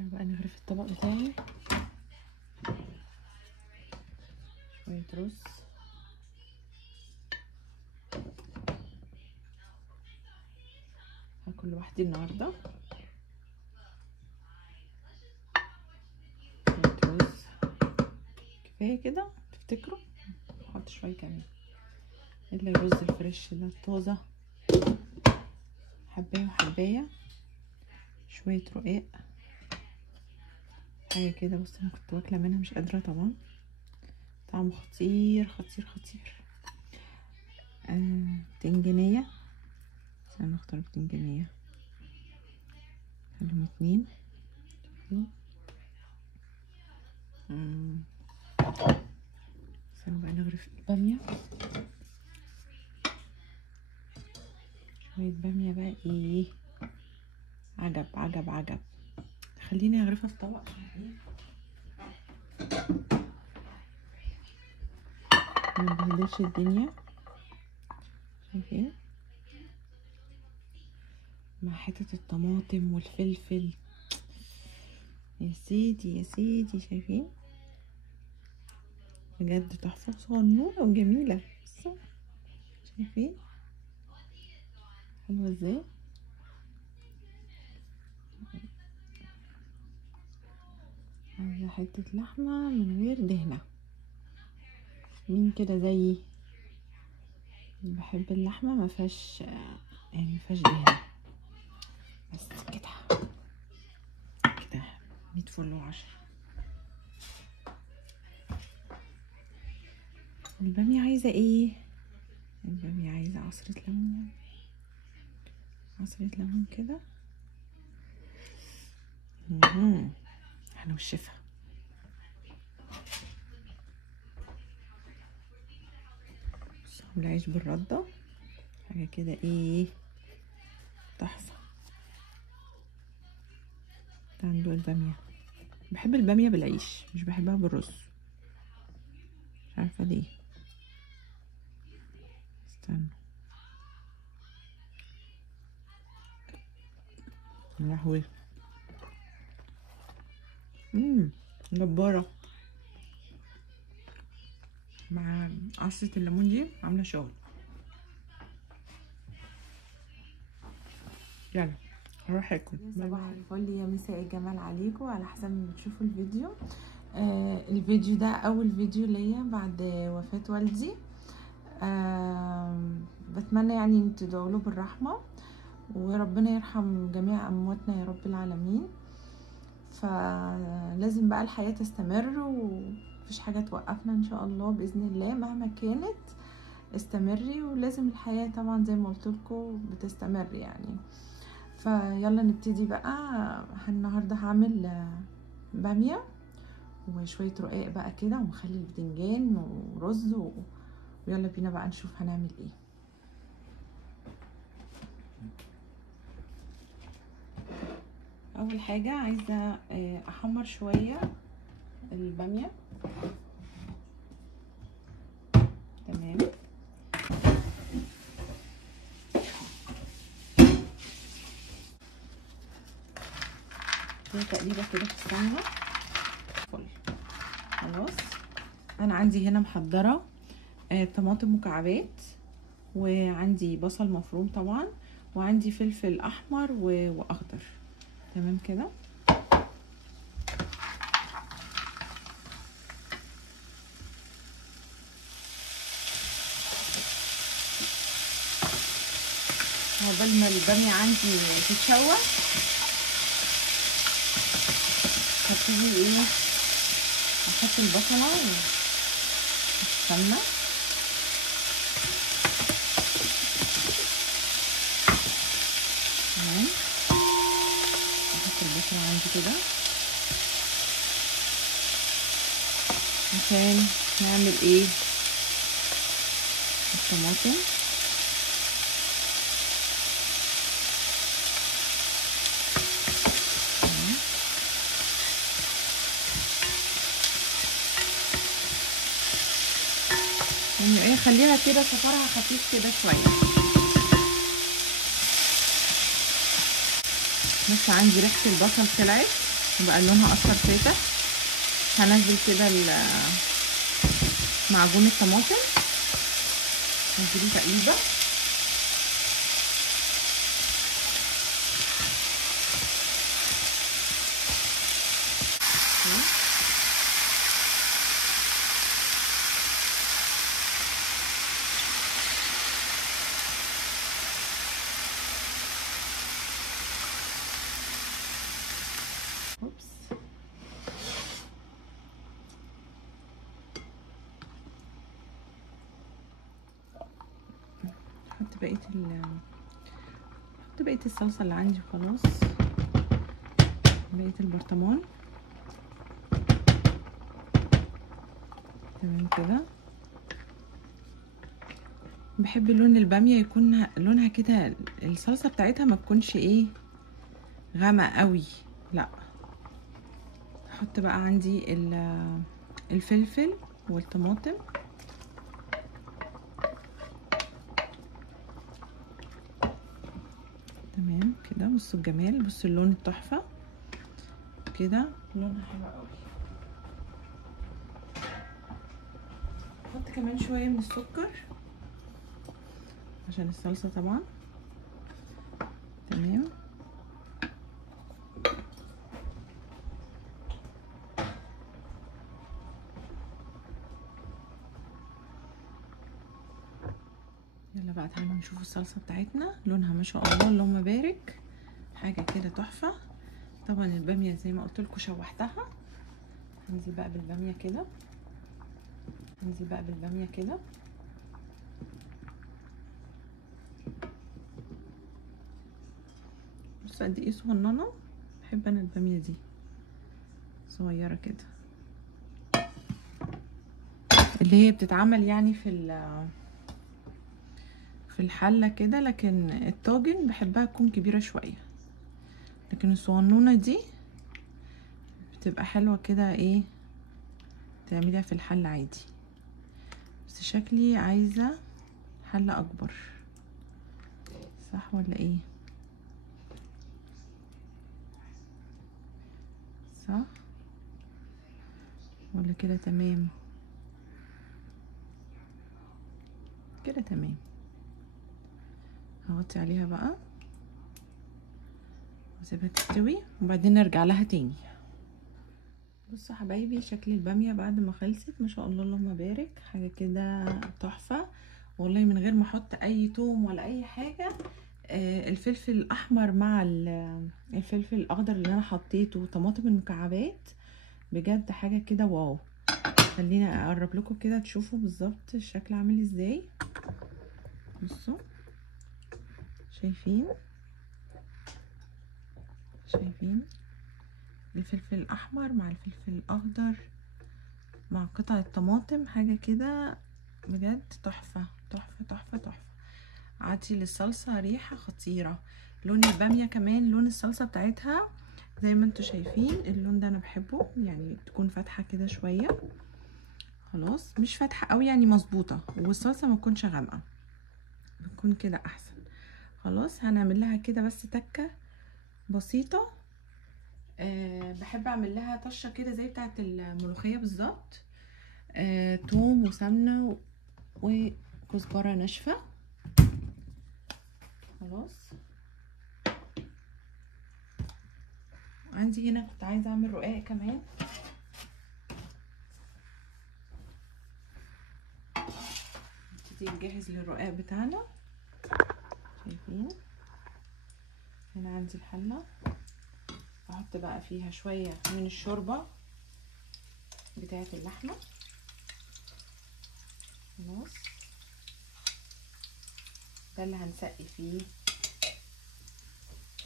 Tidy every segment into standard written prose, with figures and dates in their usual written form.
تعالوا بقى نغرف الطبق بتاعي. شوية رز، هاكل لوحدي النهارده. شوية رز كفاية كده تفتكروا، احط شوية كمان الا الرز الفريش ده الطازة، حباية وحباية، شوية رقاق، حاجة كده. بص انا كنت واكلة منها مش قادرة طبعا، طعمه خطير خطير خطير. بتنجانية، بس انا اختار بتنجانية، خليهم 2. استنوا بقى نغرف البامية. شوية بامية بقى ايه، عجب عجب عجب. خليني اغرفها في طبق ما نبهدلش الدنيا. شايفين مع حتة الطماطم والفلفل، يا سيدي يا سيدي. شايفين بجد تحفة، صغنونة وجميلة. شايفين حلوة ازاي. عايزة حتة لحمة من غير دهنة. مين كده زيي بحب اللحمة ما فيهاش يعني ما فيهاش دهنة، بس كده كده 100 فل و10. البامية عايزة ايه؟ البامية عايزة عصرة ليمون، عصرة ليمون كده. احنا والشفا. العيش بالردة حاجة كده ايه تحفة. ده عنده البامية، بحب البامية بالعيش مش بحبها بالرز، مش عارفة ليه. استنى، يا لهوي، جبارة. مع عصرة الليمون دي عاملة شغل. يلا هروح اكل. صباح الفل يا مساء الجمال عليكم على حسب ما بتشوفوا الفيديو. الفيديو ده اول فيديو ليا بعد وفاة والدي. بتمنى يعني ان تدعوا له بالرحمه وربنا يرحم جميع امواتنا يا رب العالمين. فلازم بقى الحياه تستمر ومفيش حاجه توقفنا ان شاء الله باذن الله مهما كانت. استمري، ولازم الحياه طبعا زي ما قلت لكم بتستمر يعني. فيلا نبتدي بقى. النهارده هعمل باميه وشويه رقاق بقى كده ومخلي البتنجان ورز ويلا بينا بقى نشوف هنعمل ايه. اول حاجه عايزه احمر شويه الباميه. تمام، تقليبه كده في السمنه. خلاص انا عندي هنا محضره طماطم مكعبات، وعندي بصل مفروم طبعا، وعندي فلفل احمر واخضر. تمام كده. عقبال ما الباميه عندي تتشوح هبتدي ايه احط البصله والسمنه. تمام، احط البصله عندي كده عشان نعمل ايه الطماطم. يعني ايه خليها كده صفارها خفيف كده شويه. بس عندي ريحه البصل طلعت وبقى لونها اصفر فاتح. هنزل كده معجون الطماطم، هنزله تقليبه. احط بقيه الصلصه اللي عندي وخلاص. بقيه البرطمان تمام كده. بحب لون الباميه يكون لونها كده، الصلصه بتاعتها ما تكونش ايه غامق قوي، لا. احط بقى عندي الفلفل والطماطم. تمام كده. بصوا الجمال، بصوا اللون التحفه كده، لونها حلو قوي. احط كمان شويه من السكر عشان الصلصه طبعا. تمام. يلا بقى تعالوا نشوف الصلصه بتاعتنا، لونها ما شاء الله اللهم بارك، حاجه كده تحفه. طبعا الباميه زي ما قلت لكم شوحتها. هنزل بقى بالباميه كده، هنزل بقى بالباميه كده. بصوا قد ايه صغننه، بحب انا الباميه دي صغيره كده، اللي هي بتتعمل يعني في الحله كده، لكن الطاجن بحبها تكون كبيره شويه، لكن الصغنونه دي بتبقى حلوه كده ايه تعمليها في الحله عادي. بس شكلي عايزه حله اكبر، صح ولا ايه؟ صح ولا كده؟ تمام كده تمام. هغطي عليها بقى واسيبها تستوي وبعدين نرجع لها تاني. بصوا حبايبي شكل الباميه بعد ما خلصت ما شاء الله اللهم بارك، حاجه كده تحفه والله، من غير ما احط اي توم ولا اي حاجه. الفلفل الاحمر مع الفلفل الاخضر اللي انا حطيته وطماطم المكعبات، بجد حاجه كده واو. خلينا اقرب لكم كده تشوفوا بالظبط الشكل عامل ازاي. بصوا شايفين الفلفل الاحمر مع الفلفل الاخضر مع قطع الطماطم، حاجه كده بجد تحفه تحفه تحفه تحفه. عادي للصلصه ريحه خطيره. لون الباميه كمان لون الصلصه بتاعتها زي ما انتوا شايفين، اللون ده انا بحبه، يعني تكون فاتحه كده شويه، خلاص مش فاتحه قوي يعني مظبوطه، والصلصه ما تكونش غامقه، بتكون كده احسن. خلاص هنعمل لها كده بس تكه بسيطه. بحب اعمل لها طشه كده زي بتاعه الملوخيه بالظبط. توم وسمنه وكزبره ناشفه. خلاص عندي هنا كنت عايزه اعمل رقاق كمان. نبتدي نجهز للرقاق بتاعنا. شايفين هنا عندي الحله، احط بقى فيها شويه من الشوربه بتاعه اللحمه. خلاص ده اللي هنسقي فيه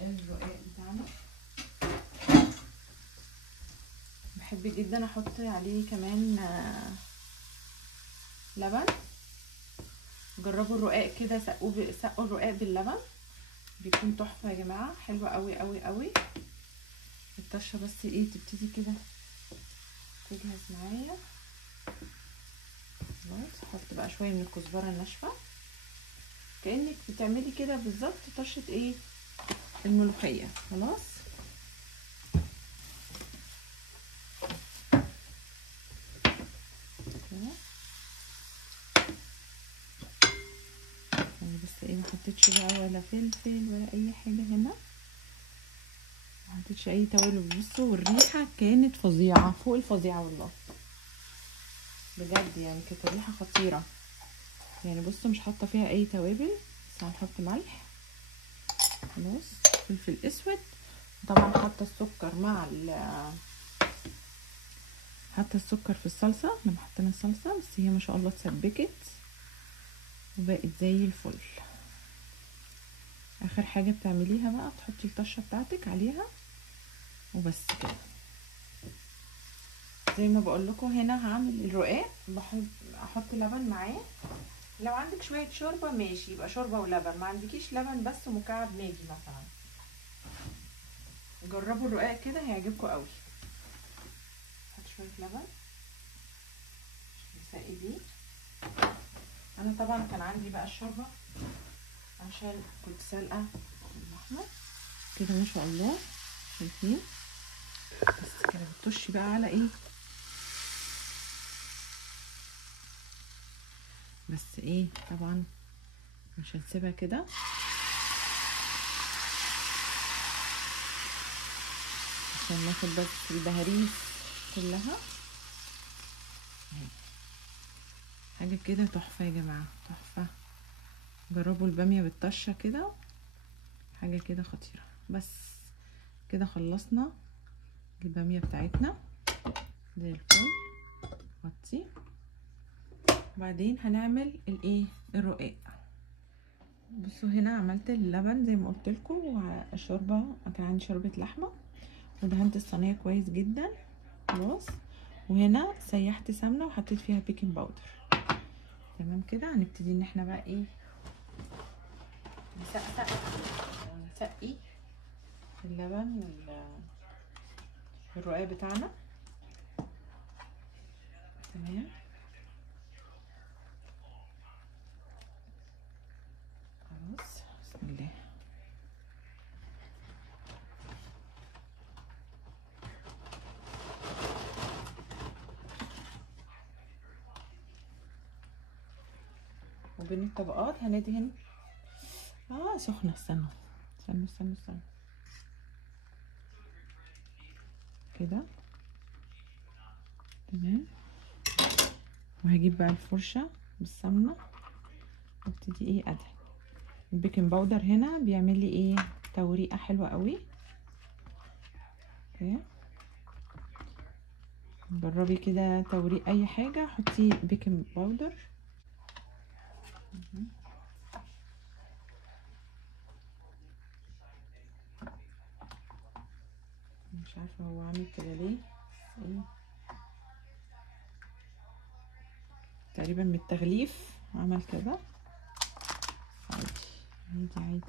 الرقاق بتاعنا. بحب جدا احط عليه كمان لبن. جربوا الرقاق كده، سقوا الرقاق باللبن، بيكون تحفه يا جماعه، حلوه قوي قوي قوي. الطشه بس ايه تبتدي كده تجهز معايا. خلاص احط بقى شويه من الكزبره الناشفه، كانك بتعملي كده بالظبط طشه ايه الملوخيه. خلاص محطتش بقى ولا فلفل ولا اي حاجه هنا، محطتش اي توابل. بصوا والريحه كانت فظيعه فوق الفظيعه والله بجد، يعني كانت الريحه خطيره. يعني بصوا مش حاطه فيها اي توابل، بس هنحط ملح خلاص، فلفل اسود. طبعا حاطه السكر مع حاطه السكر في الصلصه لما حطينا الصلصه، بس هي ما شاء الله اتسبكت وبقت زي الفل. اخر حاجه بتعمليها بقى تحطي الطشه بتاعتك عليها وبس كده. زي ما بقول لكم هنا هعمل الرقاق، احط لبن معاه. لو عندك شويه شوربه ماشي، يبقى شوربه ولبن. ما عندكيش لبن بس مكعب ماجي مثلا. جربوا الرقاق كده هيعجبكم قوي. احط شويه لبن نسقي بيه. انا طبعا كان عندي بقى الشوربه عشان كنت سالقه اللحمه كده ما شاء الله، شايفين؟ بس كده بتطشي بقى على ايه، بس ايه طبعا مش هنسيبها كده، عشان ناخد بس البهاريز كلها. حاجه كده تحفه يا جماعه، تحفه. جربوا الباميه بالطشه كده، حاجه كده خطيره. بس كده خلصنا الباميه بتاعتنا زي الفل. غطي. بعدين هنعمل الايه، الرقاق. بصوا هنا عملت اللبن زي ما قلت لكم، والشوربه كان عندي شوربه لحمه، ودهنت الصينيه كويس جدا خلاص. وهنا سيحت سمنه وحطيت فيها بيكنج باودر. تمام كده. هنبتدي ان احنا بقى ايه، نسقي اللبن الرقاق بتاعنا. تمام خلاص. بسم الله. وبين الطبقات هندهن. سخنه. استنوا كده. تمام. وهجيب بقى الفرشه بالسمنه وابتدي ايه ادهن. البيكنج باودر هنا بيعمل لي ايه، توريقه حلوه قوي. اوكي، جربي كده توريق اي حاجه حطي بيكنج باودر. مش عارفه هو عامل كده ليه، ايه تقريبا من التغليف عمل كده. عادي.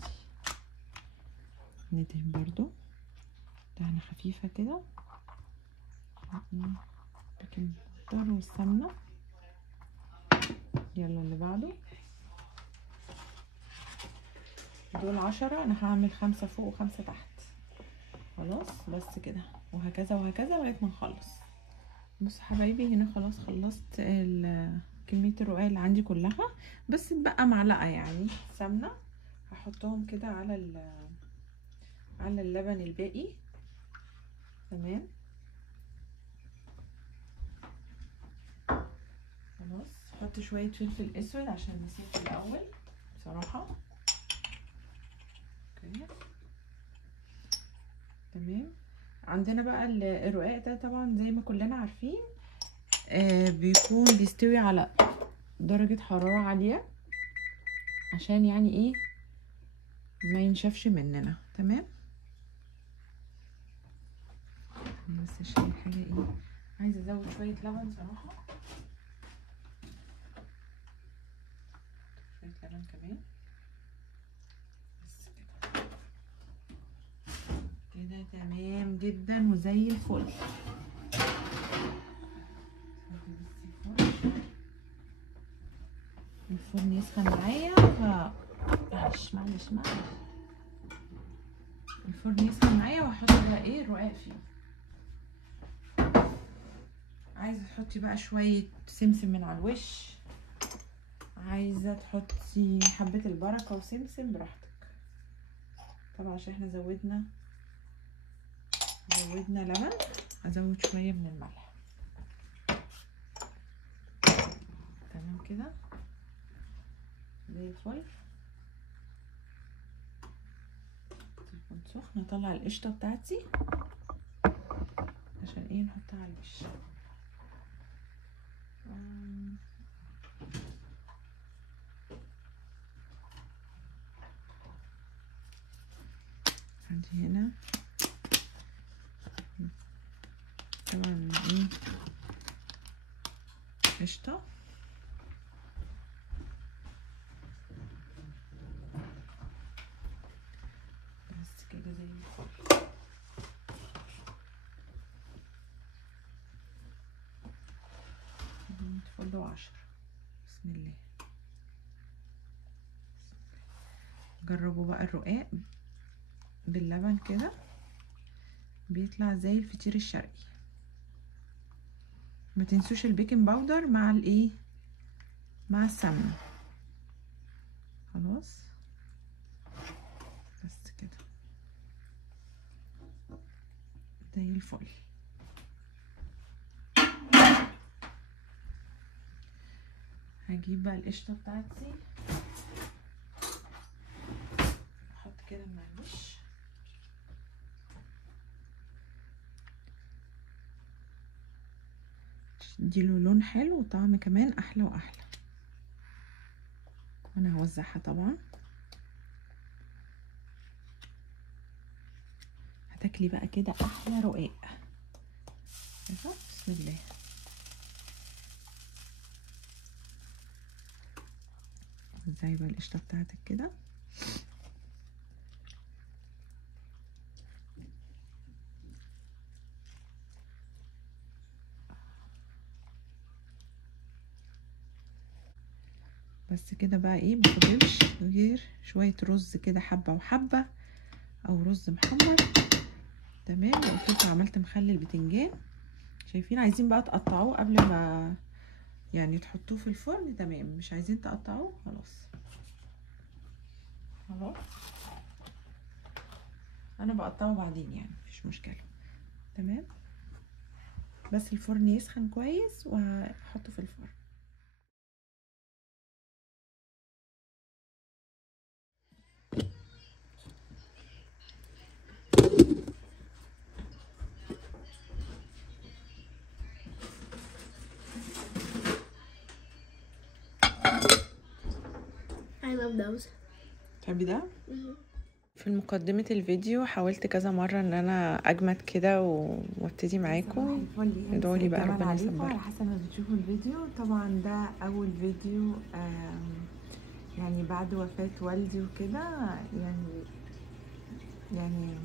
ندهن برضو دهنه خفيفه كده، بيكنج باودر والسمنه. يلا اللي بعده. دول 10، انا هعمل 5 فوق و5 تحت خلاص. بس كده وهكذا لغايه ما نخلص. بصوا حبايبي هنا خلاص خلصت كميه الرقاق اللي عندي كلها، بس بقى معلقه يعني سمنه هحطهم كده على اللبن الباقي. تمام خلاص. احط شويه فلفل اسود عشان نسيت في الاول بصراحه. اوكي تمام. عندنا بقى الرقاق ده طبعا زي ما كلنا عارفين بيكون بيستوي على درجة حرارة عالية، عشان يعني ايه ما ينشفش مننا. تمام. بس عشان حاجة ايه، عايزة ازود شوية لبن صراحة، شوية لبن كمان. بس كده تمام جدا وزي الفل. الفرن يسخن معايا معلش الفرن يسخن معايا وهحط بقى ايه الرقاق فيه. عايزه تحطي بقى شويه سمسم من على الوش عايزه تحطي حبه البركه وسمسم براحتك طبعا، عشان احنا زودنا لبن، ازود شويه من الملح. تمام كده زي الفل. تكون سخنه. اطلع القشطه بتاعتي عشان ايه نحطها على الوش. عندي هنا طبعا ايه قشطه. بس كده زي الفل. فل وعشرة. بسم الله. جربوا بقى الرقاق باللبن كده، بيطلع زي الفطير الشرقي. ما تنسوش البيكنج باودر مع الايه، مع السمنه. خلاص بس كده زي الفل. هجيب بقى القشطه بتاعتي، احط كده من الوش. تديله لون حلو وطعم كمان احلى واحلى. وانا هوزعها طبعا. هتاكلي بقى كده احلى رقاق. بسم الله. وزعي بقى القشطه بتاعتك كده. بس كده بقى ايه، مفضلش غير شويه رز كده حبه وحبه، او رز محمر. تمام. وقلت عملت مخلل بتنجان. شايفين؟ عايزين بقى تقطعوه قبل ما يعني تحطوه في الفرن. تمام. مش عايزين تقطعوه خلاص. انا بقطعه بعدين يعني مفيش مشكله. تمام. بس الفرن يسخن كويس وهحطه في الفرن. I love those. تحبي ده؟ في مقدمة الفيديو حاولت كذا مرة ان انا اجمد كده وابتدي معاكم. ادعوا لي بقى ربنا يصبرني. على حسب ما بتشوفوا الفيديو. طبعا ده اول فيديو يعني بعد وفاة والدي وكده. يعني